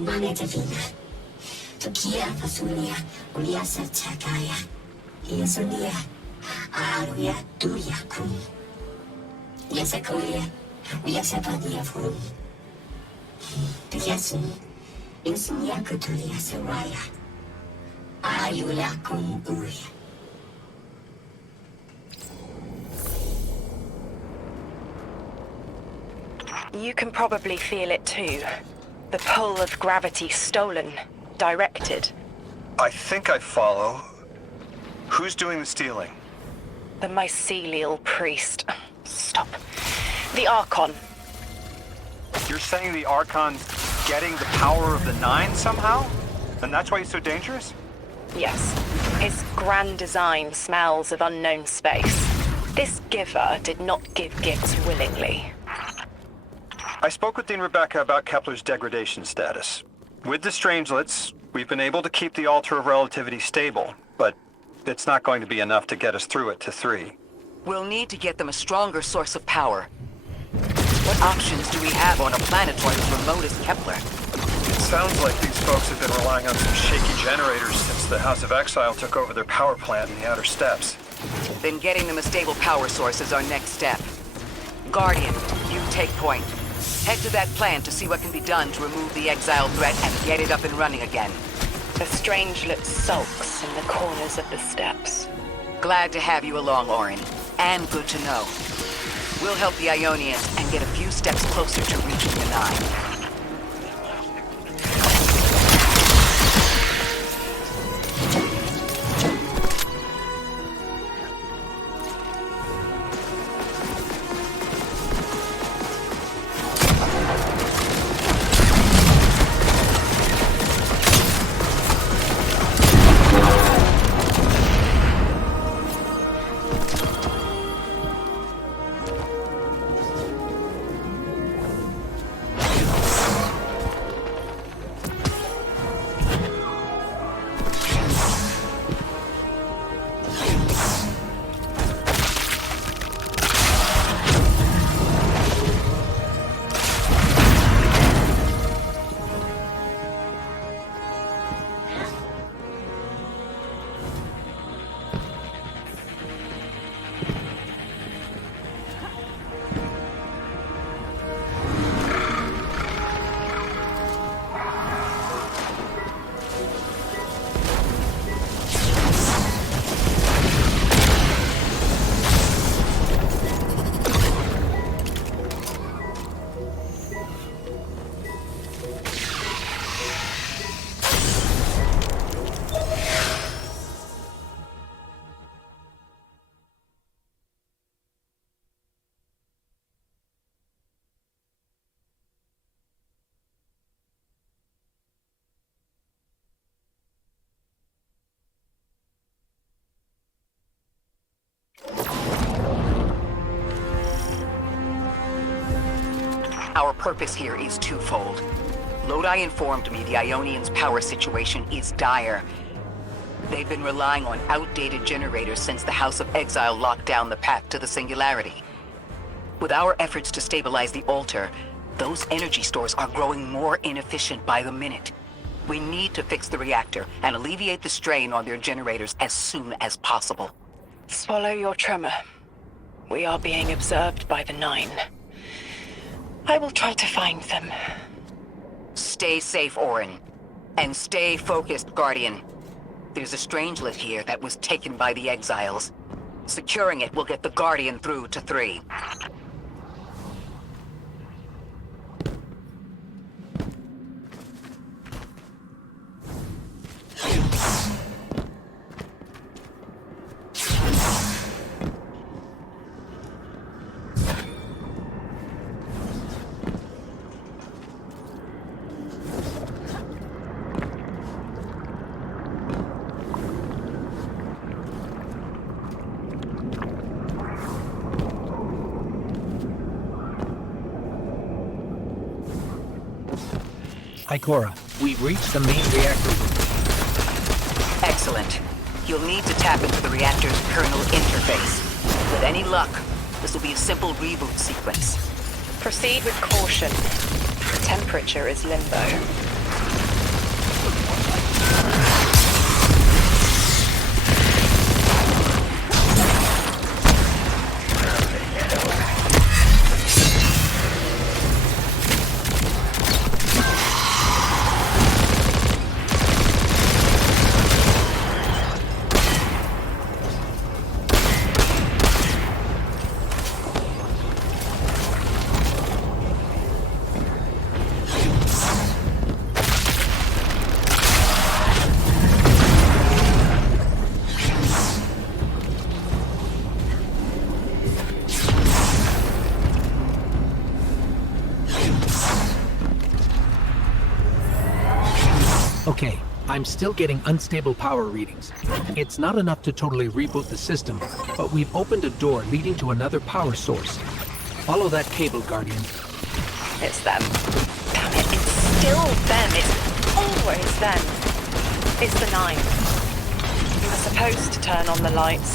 manetavina. Tokia fasulia, ulia sertakaya. Iesolia, aruya duya kum. Yesakolia, uyasapadia fum. Yasin, insinya kutulia sewaya. Ayula kum uya. You can probably feel it too. The pull of gravity stolen, directed. I think I follow. Who's doing the stealing? The mycelial priest. Stop. The Archon. You're saying the Archon's getting the power of the Nine somehow? And that's why he's so dangerous? Yes. His grand design smells of unknown space. This giver did not give gifts willingly. I spoke with Dean Rebecca about Kepler's degradation status. With the Strangelets, we've been able to keep the Altar of Relativity stable, but it's not going to be enough to get us through it to 3. We'll need to get them a stronger source of power. What options do we have on a planetoid as remote as Kepler? It sounds like these folks have been relying on some shaky generators since the House of Exile took over their power plant in the Outer Steppes. Then getting them a stable power source is our next step. Guardian, you take point. Head to that plant to see what can be done to remove the exile threat and get it up and running again. The Strangelet sulks in the corners of the steppes. Glad to have you along, Orin. And good to know. We'll help the Aionians and get a few steps closer to reaching the Nine. Our purpose here is twofold. Lodi informed me the Aionians' power situation is dire. They've been relying on outdated generators since the House of Exile locked down the path to the Singularity. With our efforts to stabilize the altar, those energy stores are growing more inefficient by the minute. We need to fix the reactor and alleviate the strain on their generators as soon as possible. Swallow your tremor. We are being observed by the Nine. I will try to find them. Stay safe, Orin. And stay focused, Guardian. There's a Strangelet here that was taken by the Exiles. Securing it will get the Guardian through to 3. Ikora, we've reached the main reactor room. Excellent. You'll need to tap into the reactor's kernel interface. With any luck, this will be a simple reboot sequence. Proceed with caution. The temperature is limbo. Okay, I'm still getting unstable power readings. It's not enough to totally reboot the system, but we've opened a door leading to another power source. Follow that cable, Guardian. It's them. Damn it, it's still them. It's always them. It's the 9. You were supposed to turn on the lights.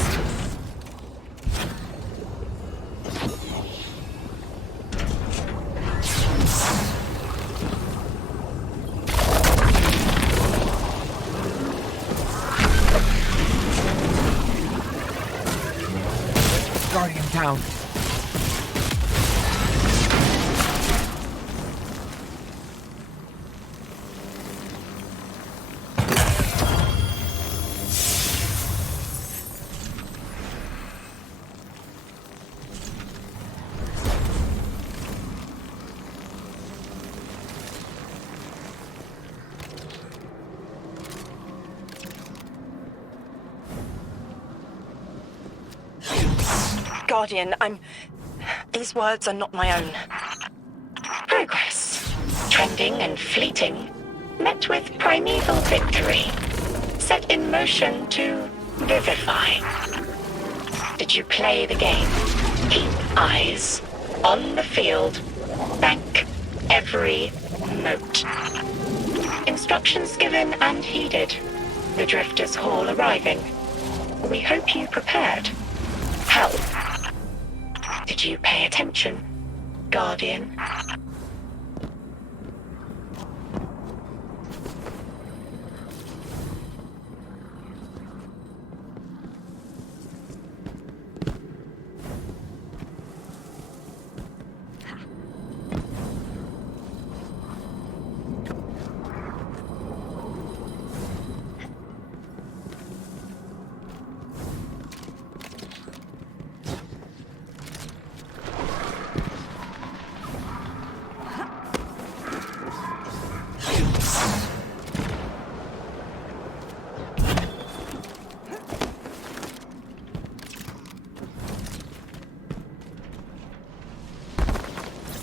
Guardian down. Guardian, these words are not my own. Progress. Trending and fleeting. Met with primeval victory. Set in motion to vivify. Did you play the game? Keep eyes on the field. Bank every mote. Instructions given and heeded. The Drifter's Hall arriving. We hope you prepared. Help. Did you pay attention, Guardian?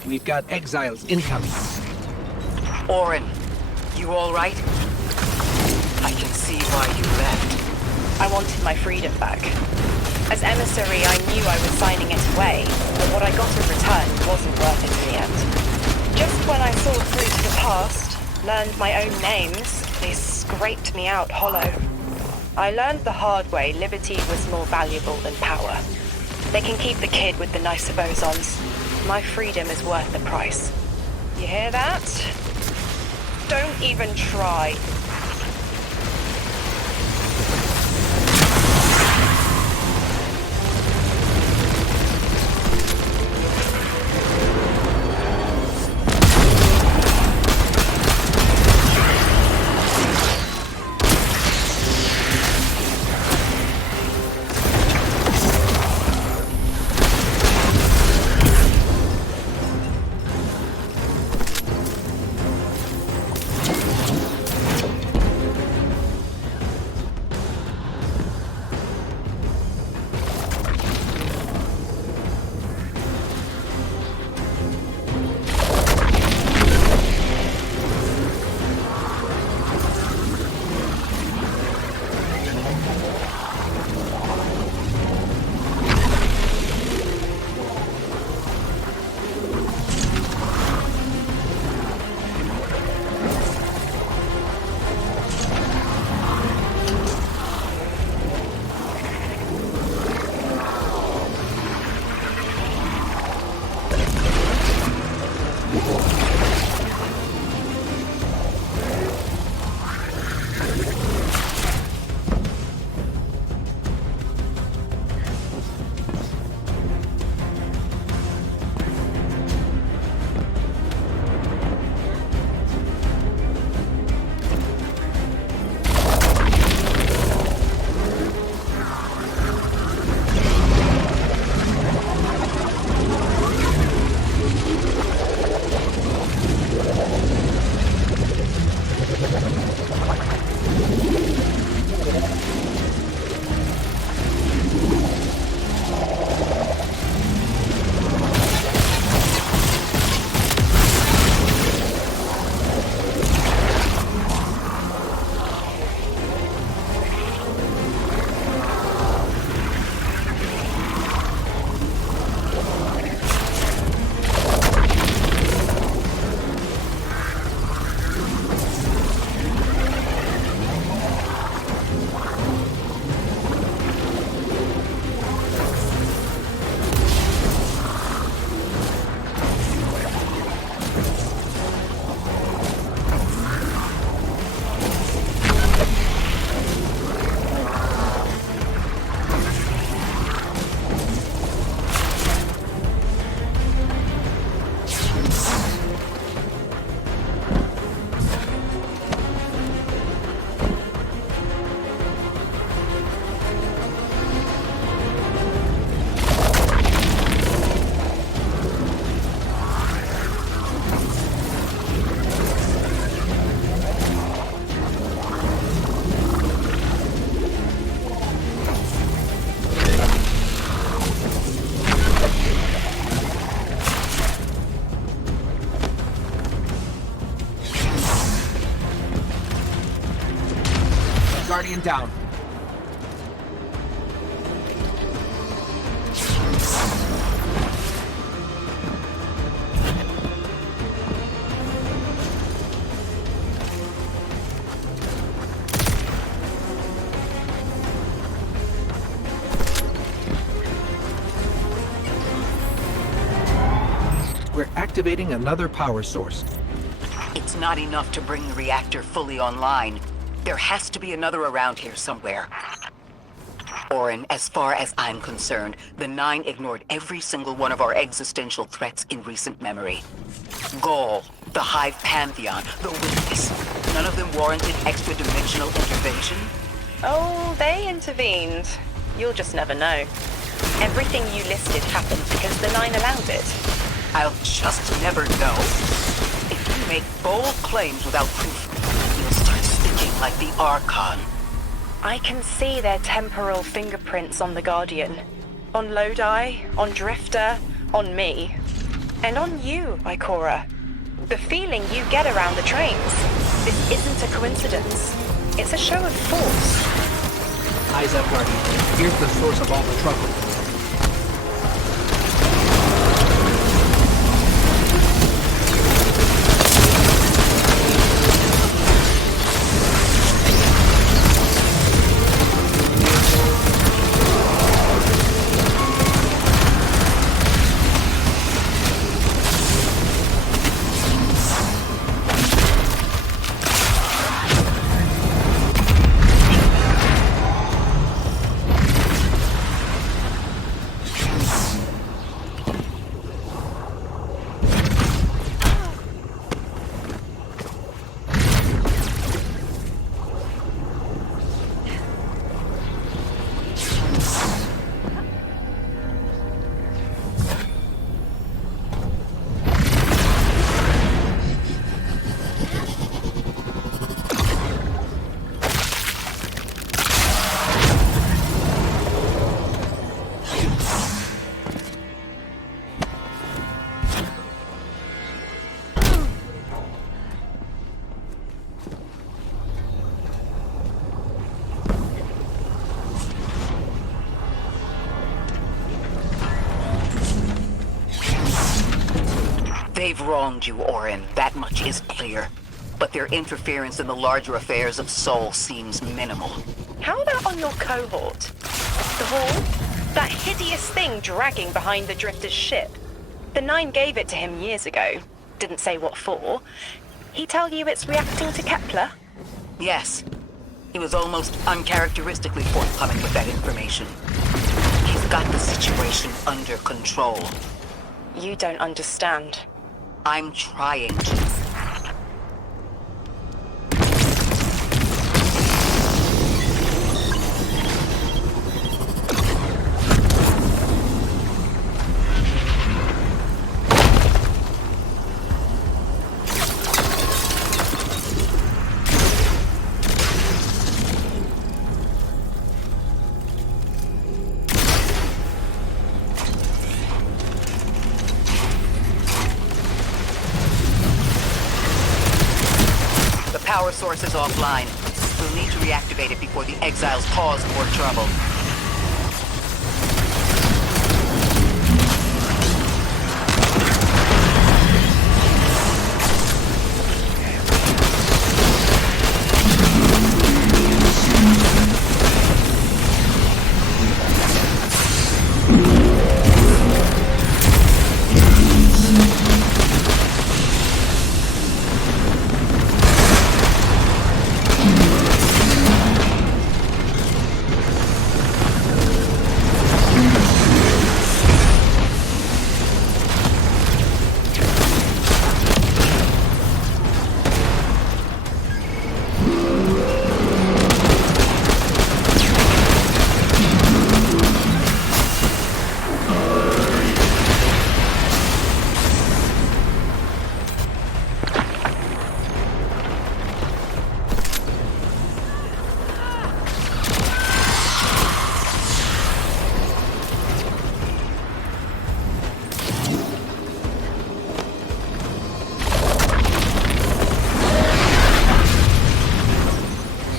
We've got exiles incoming. Orin, you all right? I can see why you left. I wanted my freedom back. As emissary, I knew I was signing it away, but what I got in return wasn't worth it in the end. Just when I saw through to the past, learned my own names, they scraped me out hollow. I learned the hard way liberty was more valuable than power. They can keep the kid with the nicer bosons. My freedom is worth the price. You hear that? Don't even try. Guardian down. We're activating another power source. It's not enough to bring the reactor fully online. There has to be another around here somewhere. Orin, as far as I'm concerned, the Nine ignored every single one of our existential threats in recent memory. Gaul, the Hive Pantheon, the Witness. None of them warranted extra-dimensional intervention? Oh, they intervened. You'll just never know. Everything you listed happened because the Nine allowed it. I'll just never know. If you make bold claims without proof, you'll start speaking like the Archon. I can see their temporal fingerprints on the Guardian. On Lodi, on Drifter, on me. And on you, Ikora. The feeling you get around the trains. This isn't a coincidence. It's a show of force. Eyes up, Guardian. Here's the source of all the trouble. They've wronged you, Orin. That much is clear. But their interference in the larger affairs of Sol seems minimal. How about on your cohort? The Hall? That hideous thing dragging behind the Drifter's ship. The Nine gave it to him years ago. Didn't say what for. He tell you it's reacting to Kepler? Yes. He was almost uncharacteristically forthcoming with that information. He's got the situation under control. You don't understand. I'm trying to. Power source is offline. We'll need to reactivate it before the exiles cause more trouble.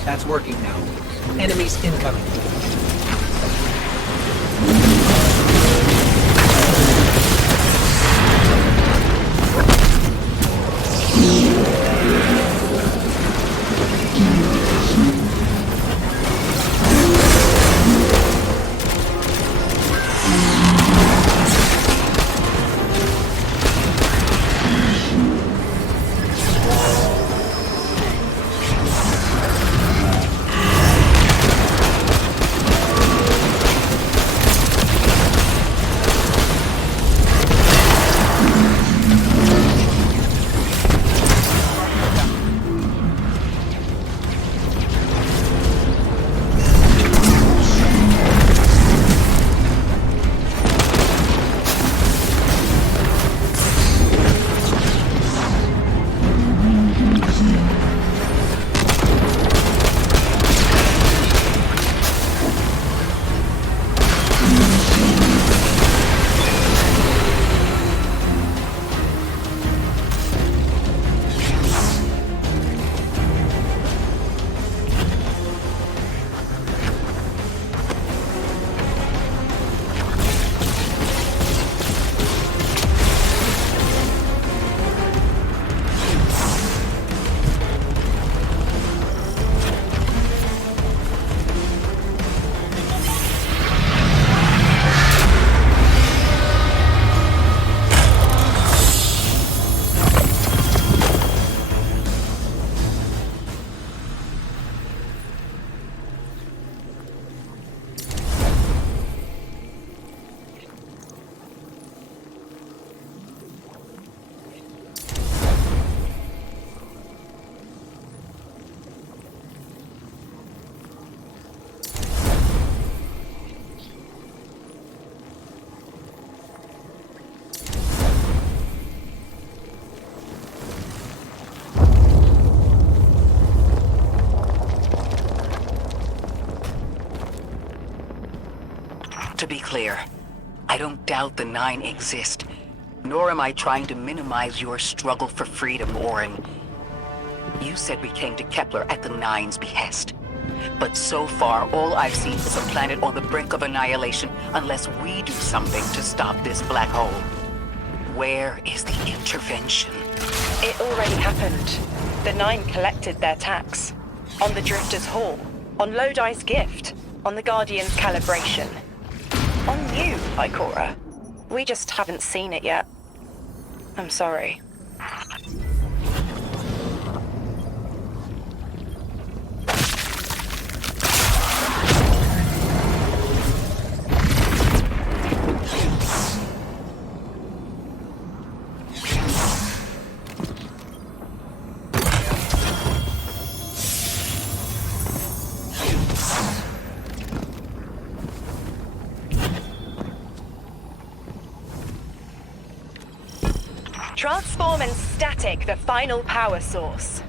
That's working now. Enemies incoming. To be clear, I don't doubt the Nine exist, nor am I trying to minimize your struggle for freedom, Orin. You said we came to Kepler at the Nine's behest. But so far, all I've seen is a planet on the brink of annihilation unless we do something to stop this black hole. Where is the intervention? It already happened. The Nine collected their tax. On the Drifter's Hall, on Lodi's gift, on the Guardian's calibration. On you, Ikora. We just haven't seen it yet. I'm sorry. Transform and static the final power source.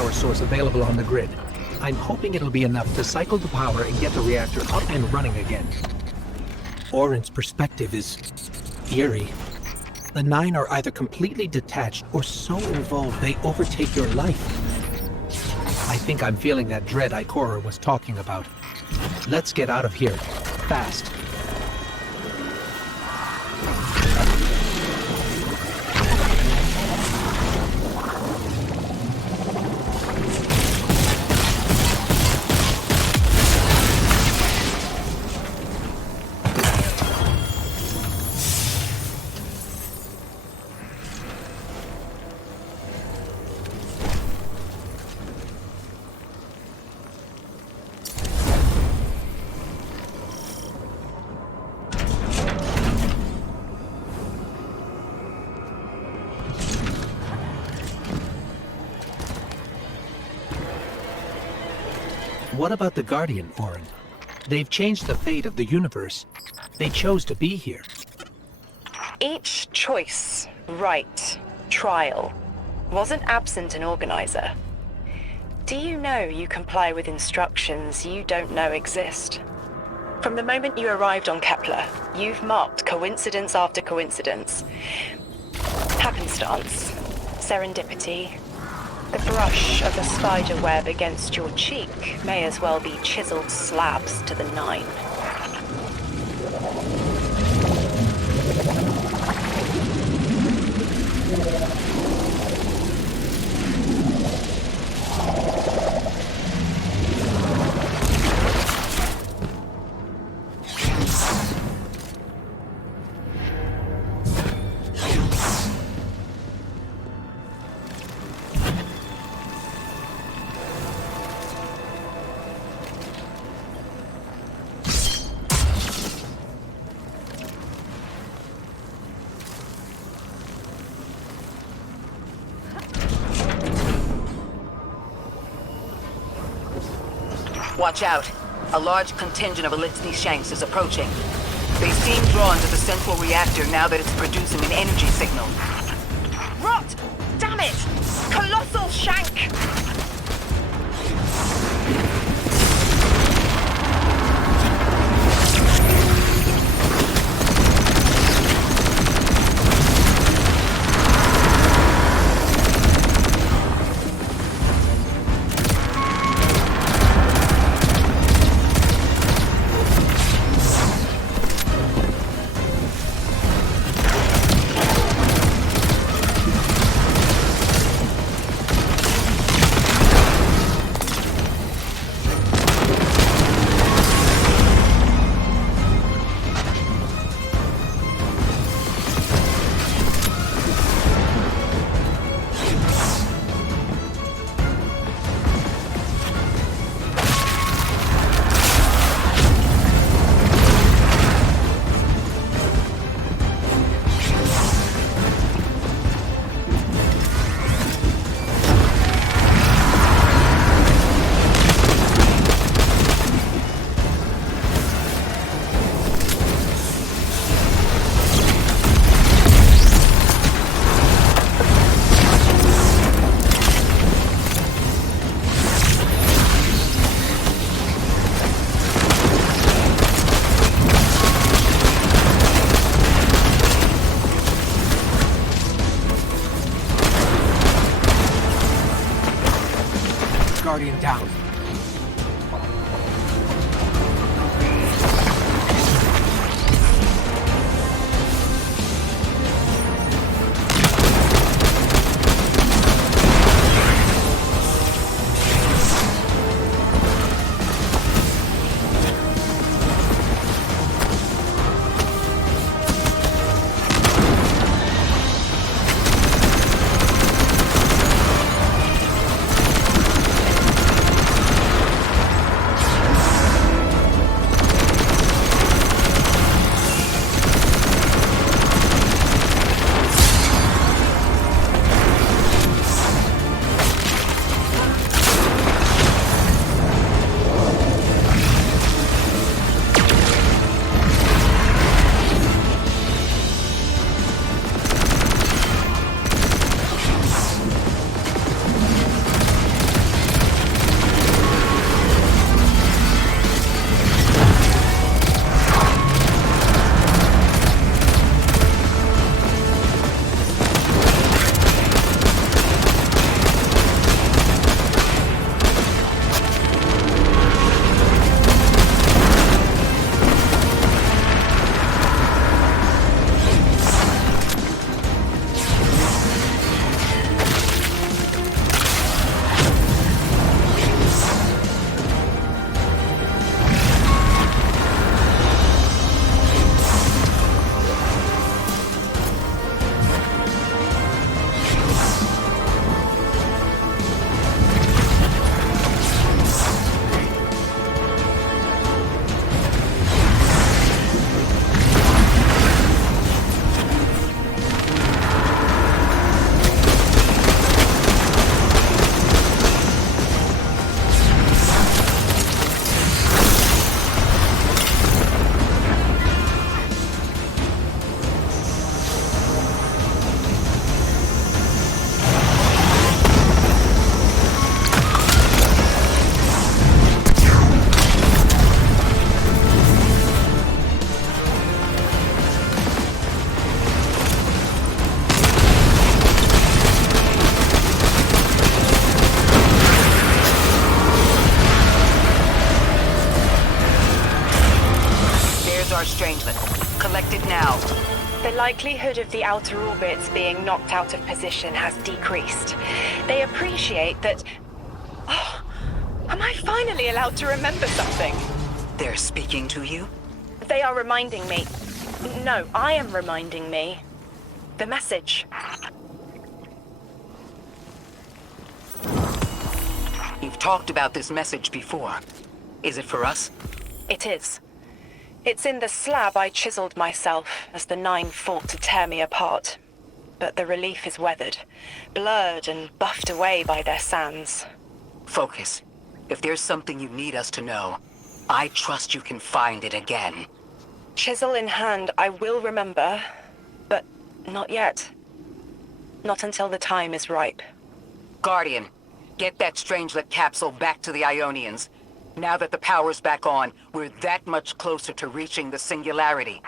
power source available on the grid. I'm hoping it'll be enough to cycle the power and get the reactor up and running again. Orin's perspective is eerie. The Nine are either completely detached or so involved they overtake your life. I think I'm feeling that dread Ikora was talking about. Let's get out of here. Fast. What about the Guardian, Orin? They've changed the fate of the universe. They chose to be here. Each choice, right, trial, wasn't absent an organizer. Do you know you comply with instructions you don't know exist? From the moment you arrived on Kepler, you've marked coincidence after coincidence. Happenstance, serendipity. The brush of a spider web against your cheek may as well be chiseled slabs to the Nine. Watch out. A large contingent of Elixni Shanks is approaching. They seem drawn to the central reactor now that it's producing an energy signal. Rot! Damn it! Colossal Shank! Guardian down. likelihood of the outer orbits being knocked out of position has decreased. They appreciate that... Oh, am I finally allowed to remember something? They're speaking to you? They are reminding me. No, I am reminding me. The message. You've talked about this message before. Is it for us? It is. It's in the slab I chiseled myself as the Nine fought to tear me apart. But the relief is weathered, blurred and buffed away by their sands. Focus. If there's something you need us to know, I trust you can find it again. Chisel in hand, I will remember, but not yet. Not until the time is ripe. Guardian, get that Strangelet capsule back to the Aionians. Now that the power's back on, we're that much closer to reaching the singularity.